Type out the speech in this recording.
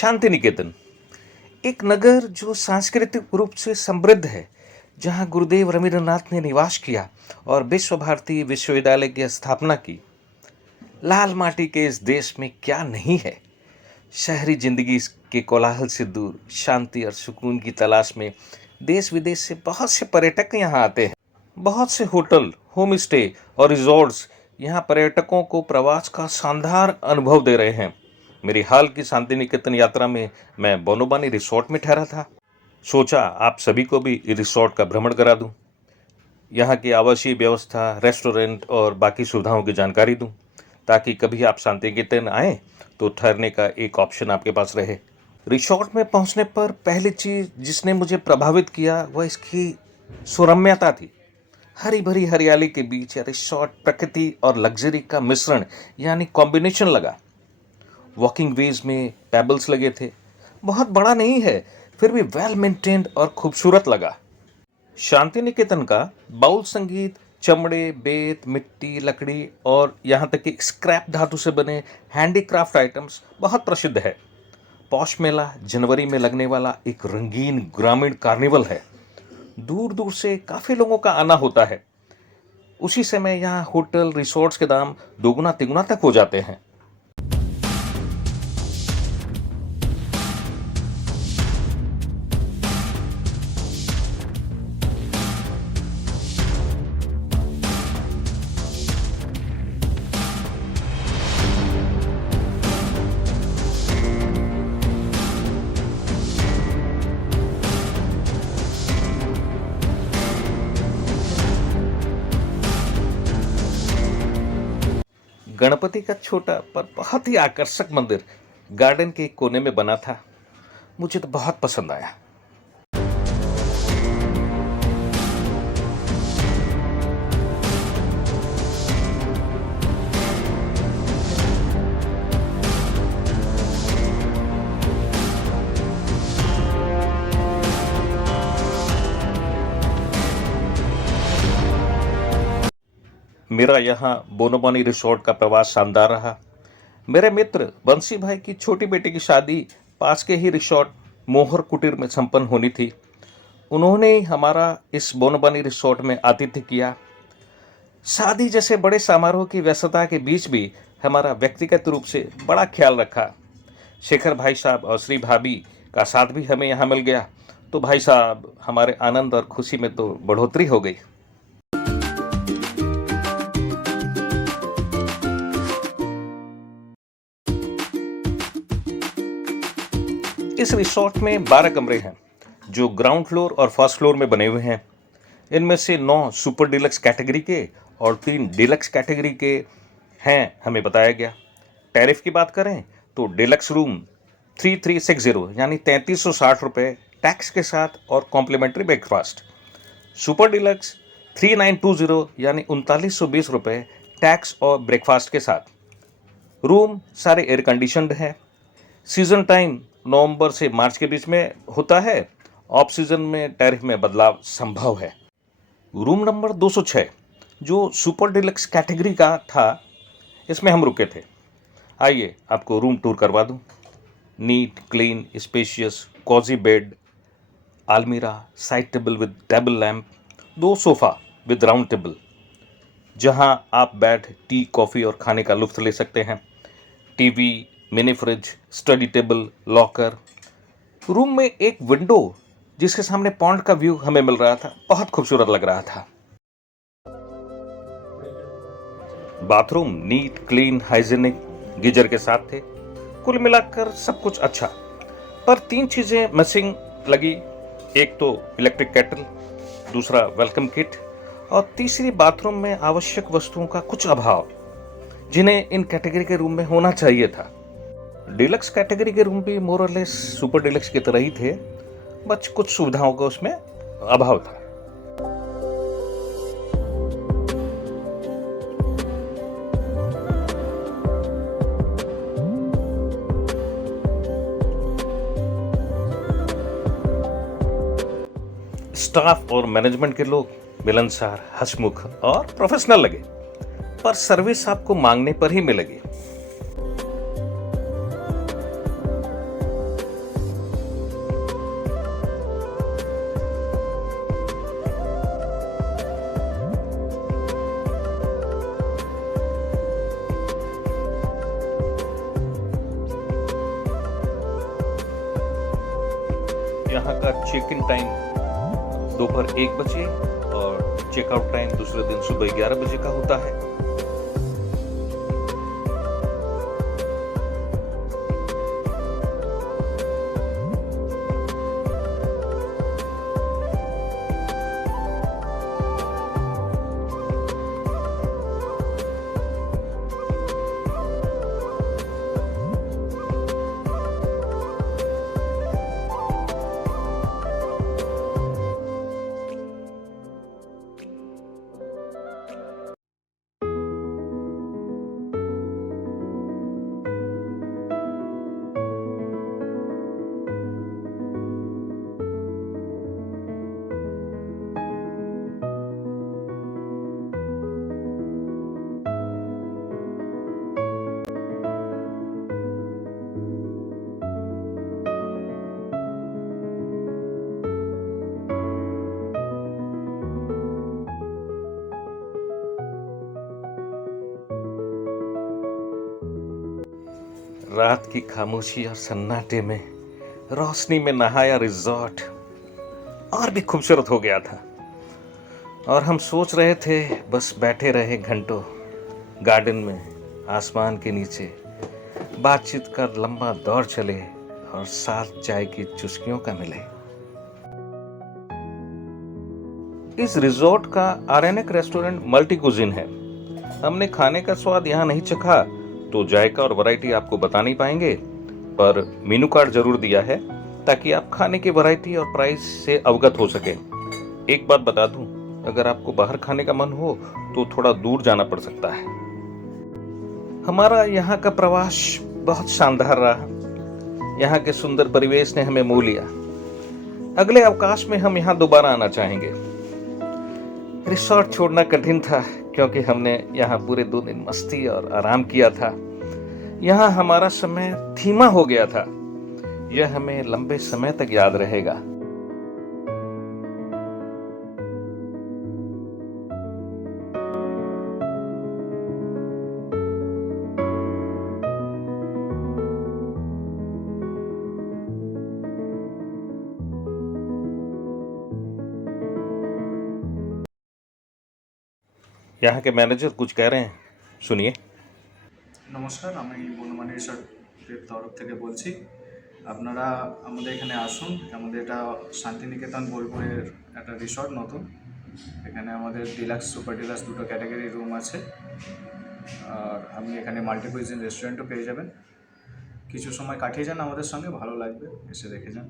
शांति निकेतन एक नगर जो सांस्कृतिक रूप से समृद्ध है, जहाँ गुरुदेव रवींद्रनाथ ने निवास किया और विश्व भारती विश्वविद्यालय की स्थापना की। लाल माटी के इस देश में क्या नहीं है। शहरी जिंदगी के कोलाहल से दूर शांति और सुकून की तलाश में देश विदेश से बहुत से पर्यटक यहाँ आते हैं। बहुत से होटल, होम स्टे और रिजॉर्ट्स यहाँ पर्यटकों को प्रवास का शानदार अनुभव दे रहे हैं। मेरी हाल की शांति निकेतन यात्रा में मैं बोनोबानी रिसोर्ट में ठहरा था। सोचा आप सभी को भी रिसोर्ट का भ्रमण करा दूं, यहाँ की आवासीय व्यवस्था, रेस्टोरेंट और बाकी सुविधाओं की जानकारी दूं, ताकि कभी आप शांति निकेतन आएँ तो ठहरने का एक ऑप्शन आपके पास रहे। रिसोर्ट में पहुंचने पर पहली चीज़ जिसने मुझे प्रभावित किया वह इसकी सुरम्यता थी। हरी भरी हरियाली के बीच रिसोर्ट प्रकृति और लग्जरी का मिश्रण यानी कॉम्बिनेशन लगा। वॉकिंग वेज में टेबल्स लगे थे। बहुत बड़ा नहीं है, फिर भी वेल मेंटेन्ड और खूबसूरत लगा। शांति निकेतन का बाउल संगीत चमड़े, बेत, मिट्टी, लकड़ी और यहाँ तक कि स्क्रैप धातु से बने हैंडीक्राफ्ट आइटम्स बहुत प्रसिद्ध है। पौष मेला जनवरी में लगने वाला एक रंगीन ग्रामीण कार्निवल है। दूर दूर से काफ़ी लोगों का आना होता है। उसी समय यहाँ होटल, रिसोर्ट्स के दाम दोगुना तिगुना तक हो जाते हैं। गणपति का छोटा पर बहुत ही आकर्षक मंदिर गार्डन के एक कोने में बना था। मुझे तो बहुत पसंद आया। मेरा यहाँ बोनोबानी रिसोर्ट का प्रवास शानदार रहा। मेरे मित्र बंसी भाई की छोटी बेटी की शादी पास के ही रिसोर्ट मोहर कुटीर में संपन्न होनी थी। उन्होंने ही हमारा इस बोनोबानी रिसोर्ट में आतिथ्य किया। शादी जैसे बड़े समारोह की व्यस्तता के बीच भी हमारा व्यक्तिगत रूप से बड़ा ख्याल रखा। शेखर भाई साहब और श्री भाभी का साथ भी हमें यहाँ मिल गया, तो भाई साहब हमारे आनंद और खुशी में तो बढ़ोतरी हो गई। इस रिसोर्ट में 12 कमरे हैं जो ग्राउंड फ्लोर और फर्स्ट फ्लोर में बने हुए हैं। इनमें से 9 सुपर डिलक्स कैटेगरी के और 3 डिलक्स कैटेगरी के हैं, हमें बताया गया। टैरिफ की बात करें तो डिलक्स रूम 3360 यानी 3360 रुपये टैक्स के साथ और कॉम्प्लीमेंट्री ब्रेकफास्ट। सुपर डिलक्स 3920 यानी 3920 रुपये टैक्स और ब्रेकफास्ट के साथ। रूम सारे एयर कंडीशनड हैं। सीजन टाइम नवंबर से मार्च के बीच में होता है। ऑफ सीजन में टैरिफ में बदलाव संभव है। रूम नंबर 206 जो सुपर डिलक्स कैटेगरी का था, इसमें हम रुके थे। आइए आपको रूम टूर करवा दूं। Neat, clean, spacious, cozy bed, आलमीरा, side table with table lamp, 2 sofa with round table जहां आप बैठ टी, कॉफ़ी और खाने का लुत्फ़ ले सकते हैं। TV, mini fridge, study table, locker. Room में एक विंडो जिसके सामने पॉन्ड का व्यू हमें मिल रहा था, बहुत खूबसूरत लग रहा था। Bathroom neat, clean, hygienic, geyser के साथ थे। कुल मिलाकर सब कुछ अच्छा, पर 3 चीजें मिसिंग लगी। एक तो इलेक्ट्रिक केटल, दूसरा वेलकम किट और तीसरी बाथरूम में आवश्यक वस्तुओं का कुछ अभाव, जिन्हें इन कैटेगरी के रूम में होना चाहिए था। डिलक्स कैटेगरी के रूम भी मोर और लेस सुपर डिलक्स की तरह ही थे, बस कुछ सुविधाओं का उसमें अभाव था। स्टाफ और मैनेजमेंट के लोग मिलनसार, हंसमुख और प्रोफेशनल लगे, पर सर्विस आपको मांगने पर ही मिलेगी। यहाँ का चेक इन टाइम दोपहर 1 बजे और चेकआउट टाइम दूसरे दिन सुबह 11 बजे का होता है। रात की खामोशी और सन्नाटे में रोशनी में नहाया रिजॉर्ट और भी खूबसूरत हो गया था। और हम सोच रहे थे बस बैठे रहे घंटों गार्डन में, आसमान के नीचे, बातचीत का लंबा दौर चले और साथ चाय की चुस्कियों का मिले। इस रिजॉर्ट का आर्यनिक रेस्टोरेंट मल्टी कुजिन है। हमने खाने का स्वाद यहाँ नहीं चखा तो जायका और वैरायटी आपको बता नहीं पाएंगे, पर मेनू कार्ड जरूर दिया है ताकि आप खाने की वैरायटी और प्राइस से अवगत हो सके। एक बात बता दूं, अगर आपको बाहर खाने का मन हो तो थोड़ा दूर जाना पड़ सकता है। हमारा यहाँ का प्रवास बहुत शानदार रहा। यहाँ के सुंदर परिवेश ने हमें मोह लिया। अगले अवकाश में हम यहाँ दोबारा आना चाहेंगे। रिसोर्ट छोड़ना कठिन था क्योंकि हमने यहाँ पूरे 2 दिन मस्ती और आराम किया था। यहाँ हमारा समय धीमा हो गया था। यह हमें लंबे समय तक याद रहेगा। यहाँ के मैनेजर कुछ कह रहे हैं, सुनिए। নমস্কার, আমি বনমালী রিসর্টের তরফ থেকে বলছি। আপনারা আমাদের এখানে আসুন। আমাদের এটা শান্তিনিকেতন বোলপুরের একটা রিসর্ট নতুন। এখানে আমাদের ডিলাক্স, সুপার ডিলাক্স দুটো ক্যাটাগরি রুম আছে। আর আপনি এখানে মাল্টি কুইজিন রেস্টুরেন্টও পেয়ে যাবেন। কিছু সময় কাটিয়ে যান আমাদের সঙ্গে, ভালো লাগবে, এসে দেখে যান।